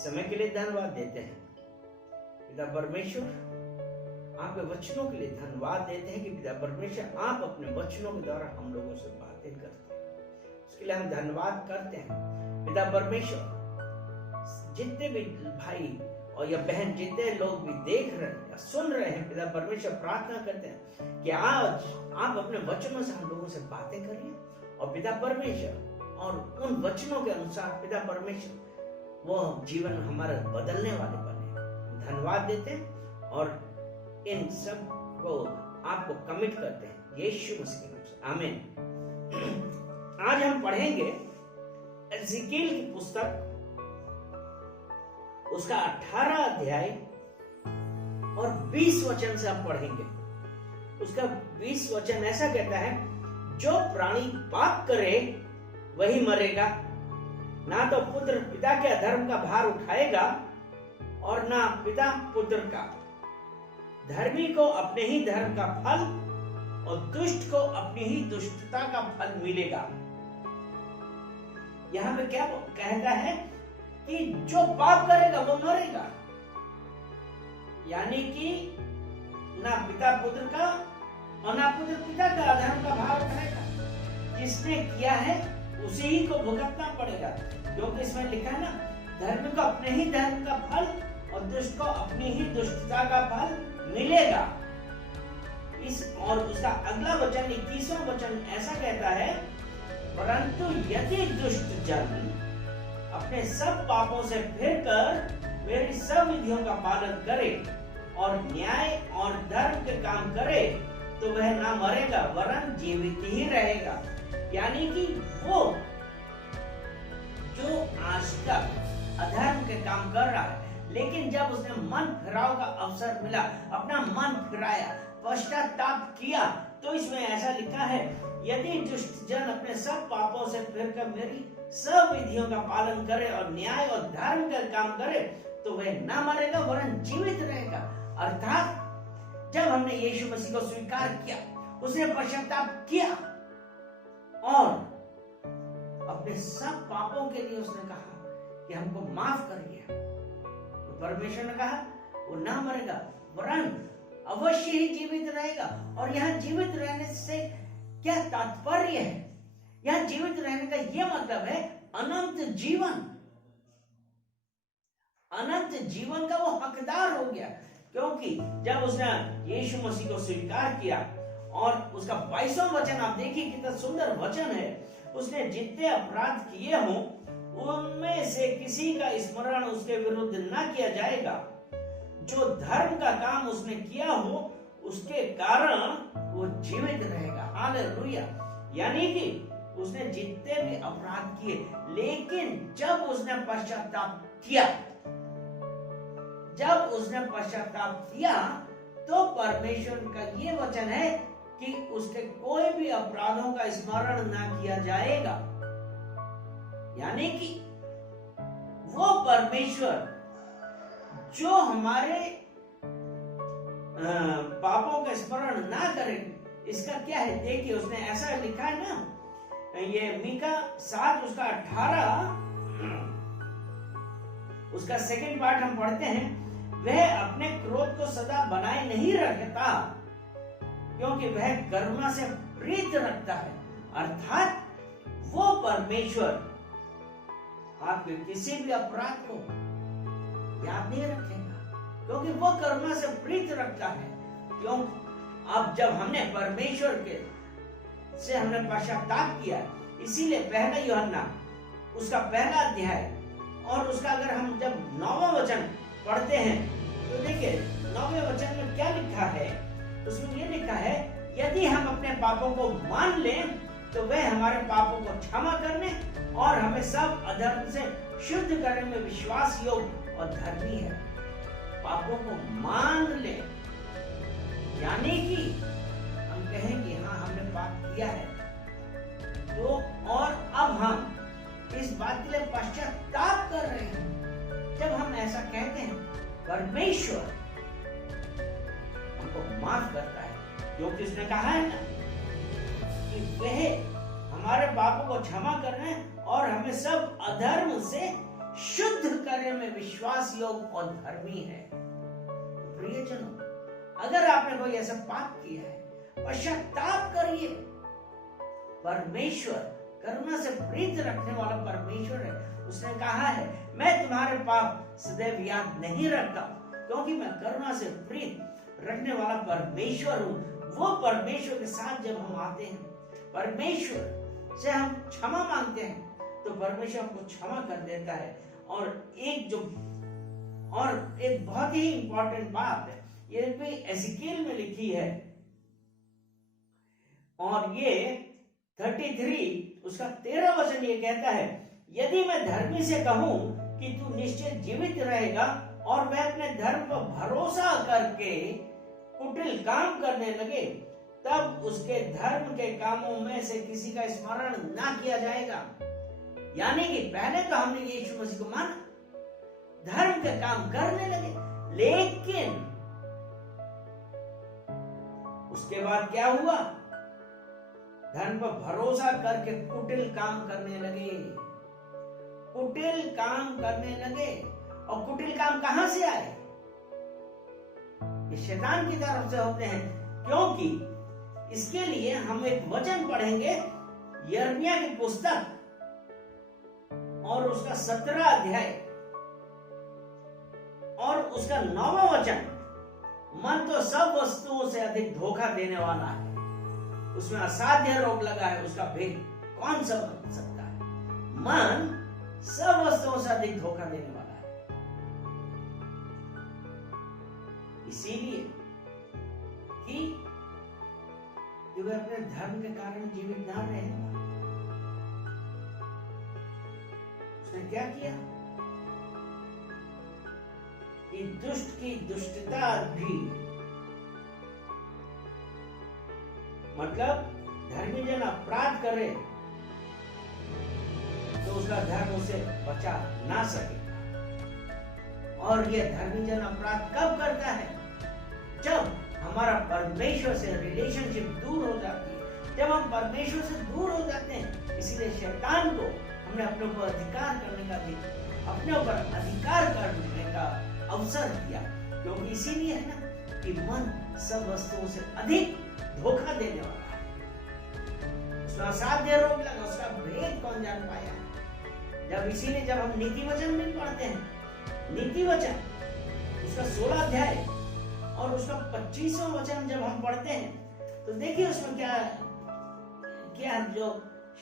समय के लिए धन्यवाद देते हैं पिता परमेश्वर, आपके वचनों के लिए धन्यवाद देते हैं कि पिता परमेश्वर आप अपने वचनों के द्वारा हम लोगों से बातें करते हैं, उसके लिए हम धन्यवाद करते हैं पिता परमेश्वर। जितने भी भाई और या बहन, जितने लोग भी देख रहे हैं या सुन रहे हैं पिता परमेश्वर, प्रार्थना करते हैं कि आज आप अपने वचनों से हम लोगों से बातें करिए और पिता परमेश्वर और उन वचनों के अनुसार पिता परमेश्वर वो जीवन हमारा बदलने वाले बने। धन्यवाद देते हैं और इन सब को आपको कमिट करते हैं यीशु मसीह के नाम से, आमीन। आज हम पढ़ेंगे एज़ेकियेल की पुस्तक, उसका 18 अध्याय और 20 वचन से हम पढ़ेंगे। उसका 20 वचन ऐसा कहता है, जो प्राणी पाप करे वही मरेगा, ना तो पुत्र पिता के अधर्म का भार उठाएगा और ना पिता पुत्र का। धर्मी को अपने ही धर्म का फल और दुष्ट को अपनी ही दुष्टता का फल मिलेगा। यहां पे क्या कहता है कि जो पाप करेगा वो मरेगा, यानी कि ना पिता पुत्र का और ना पुत्र पिता का अधर्म का भार उठाएगा। जिसने किया है उसी ही को भुगतना पड़ेगा, क्योंकि इसमें लिखा है ना, धर्म को अपने ही धर्म का फल और दुष्ट को अपनी ही दुष्टता का फल मिलेगा। और उसका अगला वचन 21वां वचन ऐसा कहता है, परंतु यदि दुष्ट जन अपने सब पापों से फिरकर मेरी सब विधियों का पालन करे और न्याय और धर्म के काम करे तो वह ना मरेगा वरन जीवित ही रहेगा। यानी कि वो जो आज तक अधर्म के काम कर रहा है, लेकिन जब उसने मन फिराव का अवसर मिला, अपना मन फिराया, पश्चाताप किया, तो इसमें ऐसा लिखा है, यदि दुष्ट जन अपने सब पापों से फिरकर मेरी सब विधियों का पालन करे और न्याय और धर्म का काम करे तो वह ना मरेगा वरन जीवित रहेगा। अर्थात जब हमने यीशु मसीह को स्वीकार किया, उसने पश्चाताप किया और अपने सब पापों के लिए उसने कहा कि हमको माफ करिए, तो परमेश्वर ने कहा वो ना मरेगा वरन अवश्य ही जीवित रहेगा। और यहाँ जीवित रहने से क्या तात्पर्य है? यहाँ जीवित रहने का यह मतलब है अनंत जीवन। अनंत जीवन का वो हकदार हो गया, क्योंकि जब उसने यीशु मसीह को स्वीकार किया और उसका 22वां वचन आप देखिए कितना सुंदर वचन है, उसने जितने अपराध किए हों उनमें से किसी का स्मरण उसके विरुद्ध न किया जाएगा। जो धर्म का काम उसने किया हो उसके कारण वो जीवित रहेगा। हालेलुया। यानी कि उसने जितने भी अपराध किए, लेकिन जब उसने पश्चाताप किया, जब उसने पश्चाताप किया तो परमेश्वर का ये वचन है कि उसके कोई भी अपराधों का स्मरण ना किया जाएगा। यानी कि वो परमेश्वर जो हमारे पापों का स्मरण ना करे, इसका क्या है देखिए, उसने ऐसा लिखा है ना, ये मीका 7 उसका 18 उसका सेकंड पार्ट हम पढ़ते हैं, वह अपने क्रोध को सदा बनाए नहीं रखता क्योंकि वह करुणा से प्रीत रखता है। अर्थात वो परमेश्वर आपके किसी भी अपराध को याद नहीं रखेगा, क्योंकि वो करुणा से प्रीत रखता है। क्यों? अब जब हमने परमेश्वर के से हमने पश्चाताप किया, इसीलिए पहला यूहन्ना उसका पहला अध्याय और उसका अगर हम जब 9वां वचन पढ़ते हैं तो देखिए 9वें वचन में क्या लिखा है। उसमें ये लिखा है, यदि हम अपने पापों को मान लें तो वह हमारे पापों को क्षमा करने और हमें सब अधर्म से शुद्ध करने में विश्वास योग्य और धर्मी है। पापों को मान ले, यानी कि हम कहेंगे हाँ हमने पाप किया है, तो और अब हम इस बात के लिए पश्चाताप कर रहे हैं। जब हम ऐसा कहते हैं, परमेश्वर हमको माफ करता है, क्योंकि उसने कहा है ना कि वह हमारे पापों को क्षमा करने और हमें सब अधर्म से शुद्ध कार्य में विश्वास योग और धर्मी है। प्रियजनों, अगर आपने कोई ऐसा पाप किया है, पश्चाताप करिए। परमेश्वर करुणा से प्रीत रखने वाला परमेश्वर है। उसने कहा है, मैं तुम्हारे पाप सदैव याद नहीं रखता, क्योंकि मैं करुणा से प्रीत रखने वाला परमेश्वर हूं। वो परमेश्वर के साथ जब हम आते हैं, परमेश्वर से हम क्षमा मांगते हैं, तो परमेश्वर हमको क्षमा कर देता है। और एक बहुत ही इंपॉर्टेंट बात है, ये भी एज़ेकिएल में लिखी है, और ये 33 उसका 13 वचन ये कहता है, यदि मैं धर्मी से कहूं कि तू निश्चित जीवित रहेगा और वह अपने धर्म पर भरोसा करके कुटिल काम करने लगे, तब उसके धर्म के कामों में से किसी का स्मरण ना किया जाएगा। यानी कि पहले तो हमने यीशु मसीह को माना, धर्म के काम करने लगे, लेकिन उसके बाद क्या हुआ? धर्म पर भरोसा करके कुटिल काम करने लगे, कुटिल काम करने लगे। और कुटिल काम कहां से आए? ये शैतान की तरफ से होते हैं, क्योंकि इसके लिए हम एक वचन पढ़ेंगे, यिर्मयाह की पुस्तक और उसका 17 अध्याय और उसका 9वां वचन। मन तो सब वस्तुओं से अधिक धोखा देने वाला है, उसमें असाध्य रोग लगा है, उसका भेद कौन समझ सकता है? मन सब वस्तुओं से अधिक धोखा देने वाला है। इसीलिए कि वे अपने धर्म के कारण जीवित ना रहे। उसने क्या किया कि दुष्ट की दुष्टता भी, मतलब धर्मी जन अपराध करे तो उसका धर्म उसे बचा ना सके। और यह धर्मी जन अपराध कब करता है? जब हमारा परमेश्वर से रिलेशनशिप दूर हो जाती है, जब हम परमेश्वर से दूर हो जाते हैं। इसीलिए शैतान को हमने अपने ऊपर अधिकार करने का अवसर दिया, क्योंकि इसीलिए है ना कि मन सब वस्तुओं से अधिक धोखा देने वाला है। उसका असाध्य रोग लगा, उसका भेद कौन जान पाया? जब हम नीति वचन में पढ़ते हैं, नीति वचन उसका 16 अध्याय और उसका 25वां वचन जब हम पढ़ते हैं, तो देखिए उसमें क्या जो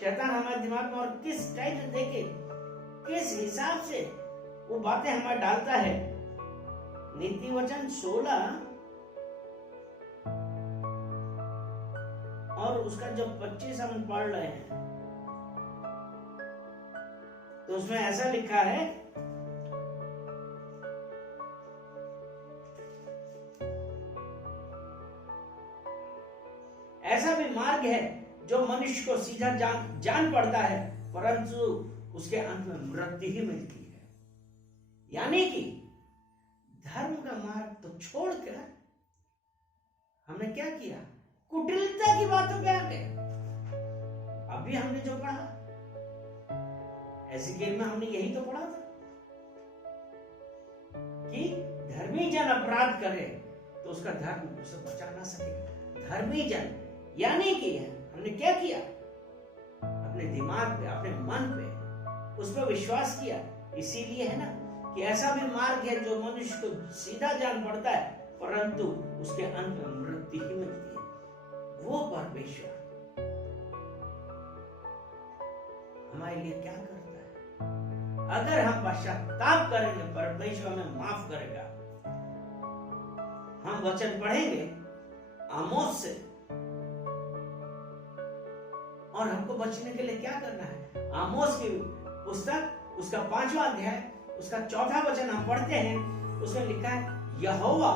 शैतान हमारे दिमाग में और किस टाइप से, देखिए किस हिसाब से वो बातें हमें डालता है। नीति वचन 16 और उसका जो 25 हम पढ़ रहे हैं, तो उसमें ऐसा लिखा है, ऐसा भी मार्ग है जो मनुष्य को सीधा जान पड़ता है, परंतु उसके अंत में मृत्यु ही मिलती है। यानी कि धर्म का मार्ग तो छोड़कर हमने क्या किया? कुटिलता की बातों पे आ गए। अभी हमने जो पढ़ा, एज़ेकिएल में हमने यही तो पढ़ा था कि धर्मी जन अपराध करे तो उसका धर्म उसे बचा ना सकेगा। धर्मी जन यानी कि हमने क्या किया? अपने दिमाग पे, अपने मन पे, उस पर विश्वास किया। इसीलिए है ना कि ऐसा भी मार्ग है जो मनुष्य को सीधा जान पड़ता है, परंतु उसके अंत में मृत्यु ही मिलती है। वो परमेश्वर हमारे लिए क्या करता है? अगर हम पश्चाताप करेंगे, परमेश्वर हमें माफ करेगा। हम वचन पढ़ेंगे आमोस से, और हमको बचने के लिए क्या करना है? आमोस की पुस्तक उसका 5वां अध्याय उसका 4था वचन हम पढ़ते हैं। उसमें लिखा है, यहोवा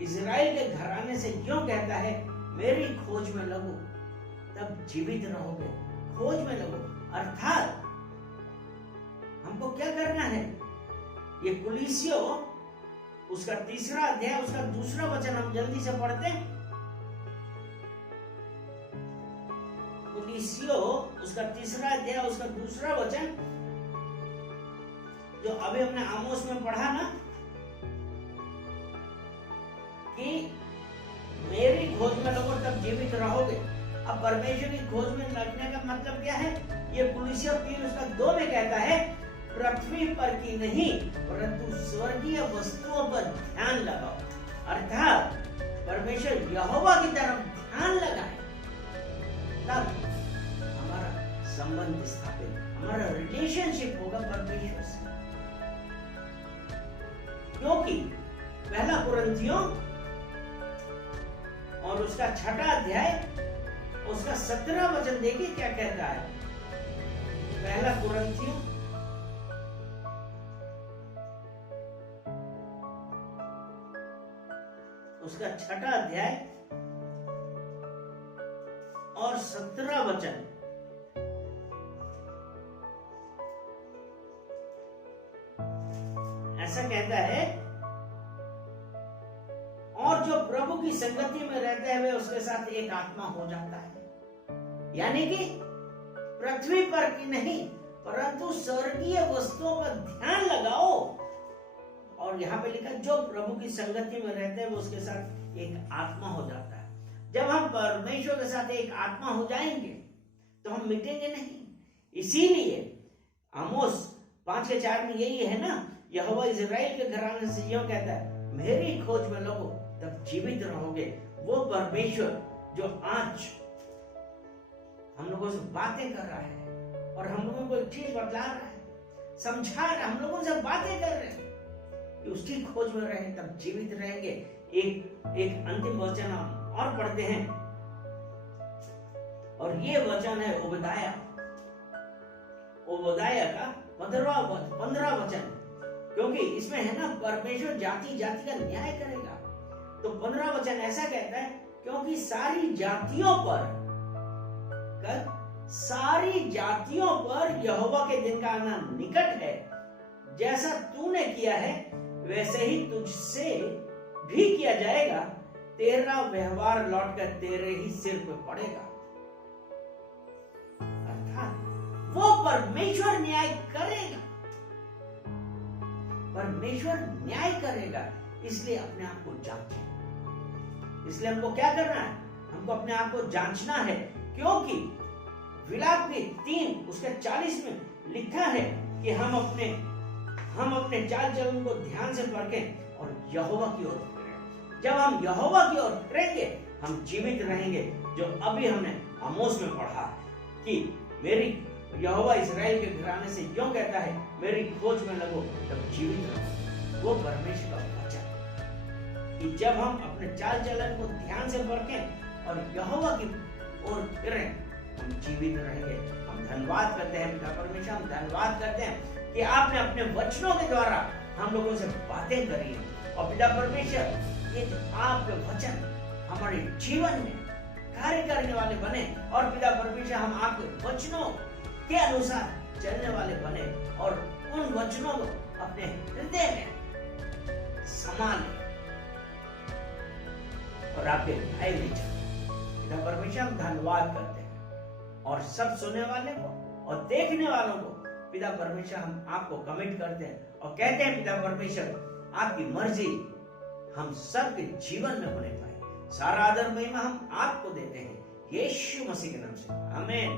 इज़राइल के घराने से यूं कहता है, मेरी खोज में लगो तब जीवित रहोगे। खोज में लगो अर्थात हमको क्या करना है? ये कुलीसियों उसका 3रा अध्याय उसका 2रा वचन हम जल्दी से पढ़ते हैं। कुलीसियों उसका 3रा अध्याय उसका 2रा वचन, जो अभी हमने आमोस में पढ़ा ना कि मेरी खोज में लगो तब जीवित रहोगे। अब परमेश्वर की खोज में लगने का मतलब क्या है? ये कुलुस्सियों 3:2 में कहता है पृथ्वी पर की नहीं परंतु स्वर्गीय वस्तुओं पर ध्यान लगाओ। अर्थात परमेश्वर यहोवा की तरफ ध्यान लगाए, तब हमारा संबंध स्थापित, हमारा रिलेशनशिप होगा परमेश्वर से। क्योंकि पहला कुरिन्थियों और उसका 6 अध्याय उसका 17 वचन देखिए क्या कहता है। पहला कुरिन्थियों उसका 6 अध्याय और 17 वचन। ऐसा कहता है, और जो प्रभु की संगति में रहते हुए उसके साथ एक आत्मा हो जाता है। यानी कि पृथ्वी पर की नहीं परंतु स्वर्गीय वस्तुओं पर ध्यान लगाओ। और यहाँ पे लिखा जो प्रभु की संगति में रहते हैं वो उसके साथ एक आत्मा हो जाता है। जब हम परमेश्वर के साथ एक आत्मा हो जाएंगे तो हम मिटेंगे नहीं। इसीलिए आमोस 5:4 में यही है ना, यहोवा इज़राइल के घराने से यूं कहता है मेरी खोज में लगो तब जीवित रहोगे। वो परमेश्वर जो आज हम लोगों से बातें कर रहा है और हम लोगों को एक चीज बतला रहा है, समझा रहा है, हम लोगों से बातें कर रहे हैं कि उसकी खोज में रहे तब जीवित रहेंगे। एक अंतिम वचन हम और पढ़ते हैं और ये वचन है ओबद्याह का 15वां वचन। क्योंकि इसमें है ना परमेश्वर जाति जाति का न्याय करेगा। तो 15वां वचन ऐसा कहता है क्योंकि सारी जातियों पर यहोवा के दिन का आना निकट है। जैसा तूने किया है वैसे ही तुझसे भी किया जाएगा। तेरा व्यवहार लौटकर तेरे ही सिर पे पड़ेगा। अर्थात वो परमेश्वर न्याय करेगा, परमेश्वर न्याय करेगा। इसलिए अपने आप को जांचें। इसलिए हमको क्या करना है? हमको अपने आप को जांचना है। क्योंकि विलाप के 3:40 में लिखा है कि हम अपने चाल चलन को ध्यान से परखें और यहोवा की ओर फिरें। जब हम यहोवा की ओर फिरेंगे हम जीवित रहेंगे। जो अभी हमने आमोस में पढ़ा कि मेरी यहोवा इज़राइल के घराने से यूं कहता है मेरी खोज में लगो तब जीवित रहो। वो परमेश्वर का वचन कि जब हम अपने चाल चलन को ध्यान से परखें और यहोवा की ओर फिरें हम जीवित रहेंगे। हम धन्यवाद करते हैं पिता परमेश्वर, हम धन्यवाद करते हैं कि आपने अपने वचनों के द्वारा हम लोगों से बातें करी हैं। और पिता परमेश्वर ये आपके वचन हमारे जीवन में कार्य करने वाले बने और पिता परमेश्वर हम आपके वचनों के अनुसार चलने वाले बने और उन वचनों को अपने हृदय में संभालें और आपके भय में चलें। पिता परमेश्वर हम धन्यवाद करते हैं और सब सुनने वाले को और देखने वालों को पिता परमेश्वर हम आपको कमिट करते हैं और कहते हैं पिता परमेश्वर आपकी मर्जी हम सबके जीवन में होने पाए। सारा आदर महिमा हम आपको देते हैं यीशु मसीह के नाम से, आमीन।